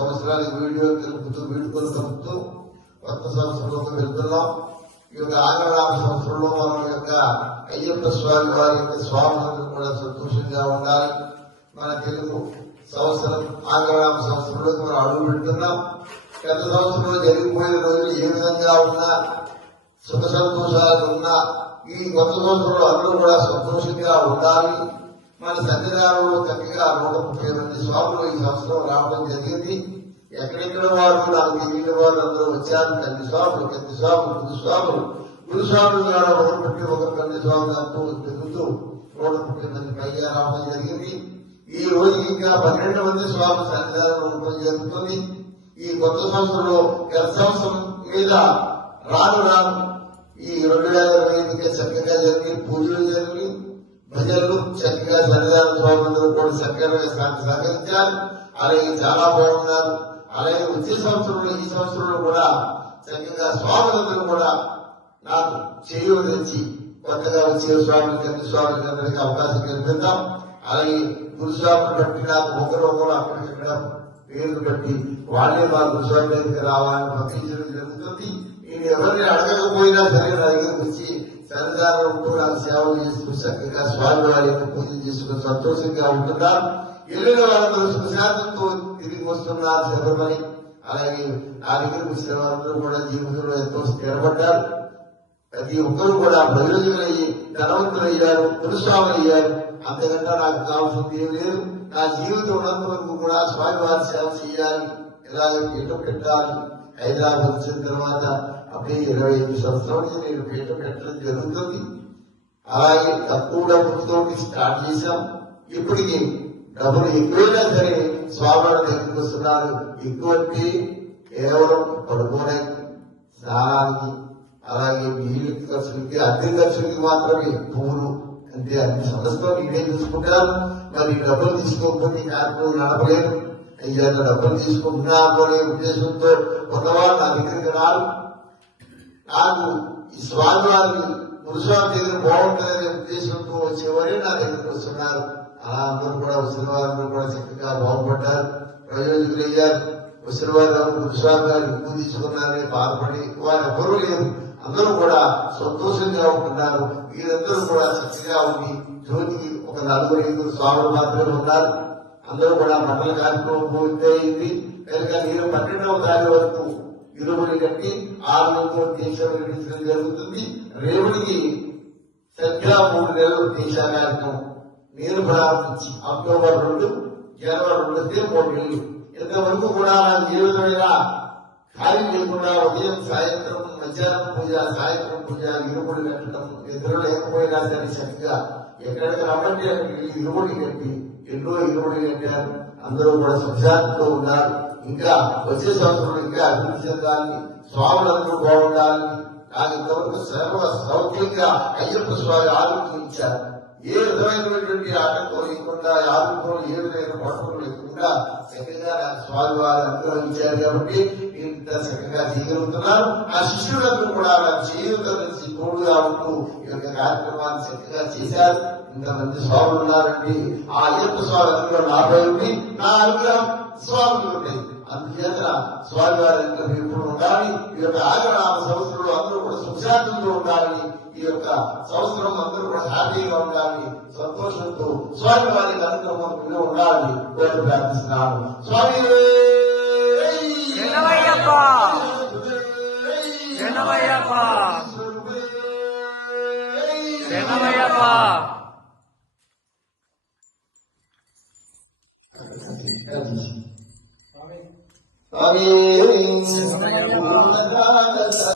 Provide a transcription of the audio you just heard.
సంవత్సరానికి వీడియో తెలుపుతూ వీడుకలు తెలుపుతూ కొత్త సంవత్సరంలోకి వెళ్తున్నాం. ఈ యొక్క ఆంగ్లనామ సంవత్సరంలో మనం యొక్క అయ్యప్ప స్వామి వారి యొక్క స్వాములందరూ కూడా సంతోషంగా ఉండాలి. మన తెలుగు సంవత్సరం ఆంగ్లనామ సంవత్సరంలోకి మనం అడుగు పెడుతున్నాం. గత సంవత్సరంలో జరిగిపోయిన రోజులు ఏ విధంగా ఉన్నా సుఖ సంతోషాలు ఉన్నా ఈ కొత్త సంవత్సరంలో అందరూ కూడా సంతోషంగా ఉండాలి. మన సన్నిధానంలో చక్కగా 130 మంది స్వాములు ఈ సంవత్సరం రావడం జరిగింది. ఎక్కడెక్కడ వారు నాకు తెలియని వారు అందరూ వచ్చారు. కంది స్వాములు, కంది స్వాములు, గురుస్వాములు ద్వారా 130 మంది స్వాములు అంటూ తిరుగుతూ 130 మంది పైగా రావడం జరిగింది. ఈ రోజు ఇంకా 12 మంది స్వాములు సన్నిధానంలో ఉండడం జరుగుతుంది. ఈ కొత్త సంవత్సరంలో గత సంవత్సరం మీద రాను ఈ 2025 చక్కగా జరిగి పూజలు జరిగి భజనలు చక్కగా సన్నిధాన స్వాములందరూ కూడా చక్కగా సహకరించారు. అలాగే చాలా బాగున్నారు. అలాగే వచ్చే సంవత్సరంలో ఈ సంవత్సరంలో కూడా చక్కగా స్వాములందరూ కూడా నాకు చేయవరించి కొత్తగా వచ్చే స్వామి కంది స్వామికి అందరికీ అవకాశం కల్పిద్దాం. అలాగే గురుస్వామిని బట్టి నాకు ఒకరు అక్కడిక్కడ పేర్లు బట్టి వాళ్ళే మా గురుస్వామి దగ్గరికి రావాలని పంపించడం జరుగుతుంది. నేను ఎవరిని అడగకపోయినా సరే నా దగ్గరికి వచ్చి సన్నిధానం ఉంటూ నాకు సేవలు చేసుకుని చక్కగా స్వామి వారి యొక్క పూజలు చేసుకుని సంతోషంగా ఉంటున్నారు. వెళ్ళిన వాళ్ళందరూ సుశాంతంతో తిరిగి వస్తున్నారు శబరిమలి. అలాగే నా దగ్గరికి వచ్చిన వాళ్ళందరూ కూడా జీవితంలో ఎంతో స్థిరపడ్డారు. ప్రతి ఒక్కరూ కూడా ప్రయోజకులయ్యి ధనవంతులయ్యారు, గురుస్వాములు అయ్యారు. అంతకంటే నాకు కావాల్సింది ఏం లేదు. నా జీవితం ఉన్నంత వరకు కూడా స్వామివారి సేవ చేయాలి, ఇలాగే పీఠం పెట్టాలి. హైదరాబాద్ వచ్చిన తర్వాత అప్పుడే 25 సంవత్సరాల నుంచి నేను పీఠం పెట్టడం జరుగుతుంది. అలాగే తక్కువ డబ్బులతో స్టార్ట్ చేశాం. ఇప్పటికి డబ్బులు ఎక్కువైనా సరే స్వామి దగ్గరికి వస్తున్నారు. ఎక్కువంటే కేవలం పడుకోవడానికి, స్నానానికి, అలాగే నీళ్ళు ఖర్చులకి, అద్దె ఖర్చులకి మాత్రమే పూలు అంటే అన్ని సమస్యలు నేనే చూసుకుంటాను. మరి డబ్బులు తీసుకోకపోతే కార్యక్రమం నడపలేదు. అయ్యా డబ్బులు తీసుకుంటున్నా అనే ఉద్దేశంతో ఉన్నవారు నా దగ్గరికి రారు. నాకు ఈ స్వామి వారిని గురుస్వామి దగ్గర బాగుంటుందనే ఉద్దేశంతో వచ్చేవారే నా దగ్గరికి వస్తున్నారు. అలా అందరూ కూడా వచ్చిన వారందరూ కూడా చక్కగా బాగుపడ్డారు, ప్రయోజకులయ్యారు. వచ్చిన వారు గురుస్వామి గారు ఎక్కువ తీసుకున్నారని బాధపడి వారు ఎవరూ లేరు. అందరూ కూడా సంతోషంగా ఉంటున్నారు. వీరందరూ కూడా చక్కగా ఉండి జ్యోతికి ఒక 4-5 స్వాములు మాత్రమే ఉన్నారు. అందరూ కూడా మండల కార్యక్రమం పూర్తయింది కనుక నేను 12వ తారీఖు వరకు ఇరుముడి కట్టి 6 నెలలు దేశం నిర్మించడం జరుగుతుంది. రేవుడికి సరిగ్గా 3 నెలలు దేశ కార్యక్రమం నేను ప్రారంభించి అక్టోబర్ 2, జనవరి 2 3 నెలలు. ఇంతవరకు కూడా నా జీవితమైన ఖాళీ లేకుండా ఉదయం సాయంత్రం మధ్యాహ్నం పూజ, సాయంత్రం పూజ, ఇరుముడి కట్టడం, నిద్ర లేకపోయినా సరే చక్కగా ఎక్కడికి రమ్మంటే అక్కడికి ఇరుముడి కట్టి ఎన్నో ఇరుముడి కట్టారు. అందరూ కూడా సుశాంతితో ఉన్నారు. ఇంకా వచ్చే సంవత్సరంలో ఇంకా అభివృద్ధి చెందాలని, స్వాములందరూ బాగుండాలని నాకు ఇంతవరకు సర్వ సౌఖ్యంగా అయ్యప్ప స్వామి ఆరోగ్యం ఇచ్చారు. ఏ విధమైనటువంటి ఆటంకం లేకుండా, ఆరోగ్యంలో ఏ విధమైన పట్టుకులు లేకుండా చక్కగా నాకు స్వామి వారు అనుగ్రహించారు. కాబట్టి నేను ఇంత చక్కగా చేయగలుగుతున్నాను. ఆ శిష్యులందరూ కూడా నాకు జీవితం నుంచి తోడుగా ఉంటూ ఈ యొక్క కార్యక్రమాన్ని చక్కగా చేశారు. ఇంతమంది స్వాములు ఉన్నారండి. ఆ అయ్యప్ప స్వామి అనుగ్రహం నాపై ఉంది, నా అనుగ్రహం స్వామికి ఉంటాయి. అందుచేత స్వామి వారి ఎప్పుడు ఉండాలి. ఈ యొక్క ఆగమనామ సంవత్సరంలో అందరూ కూడా సుశాంతంతో ఉండాలి. ఈ యొక్క సంవత్సరం అందరూ కూడా హ్యాపీగా ఉండాలి, సంతోషంతో స్వామి వారి అనుగ్రహం ఉండాలని కోరి ప్రార్థిస్తున్నాను. స్వామి స్వామి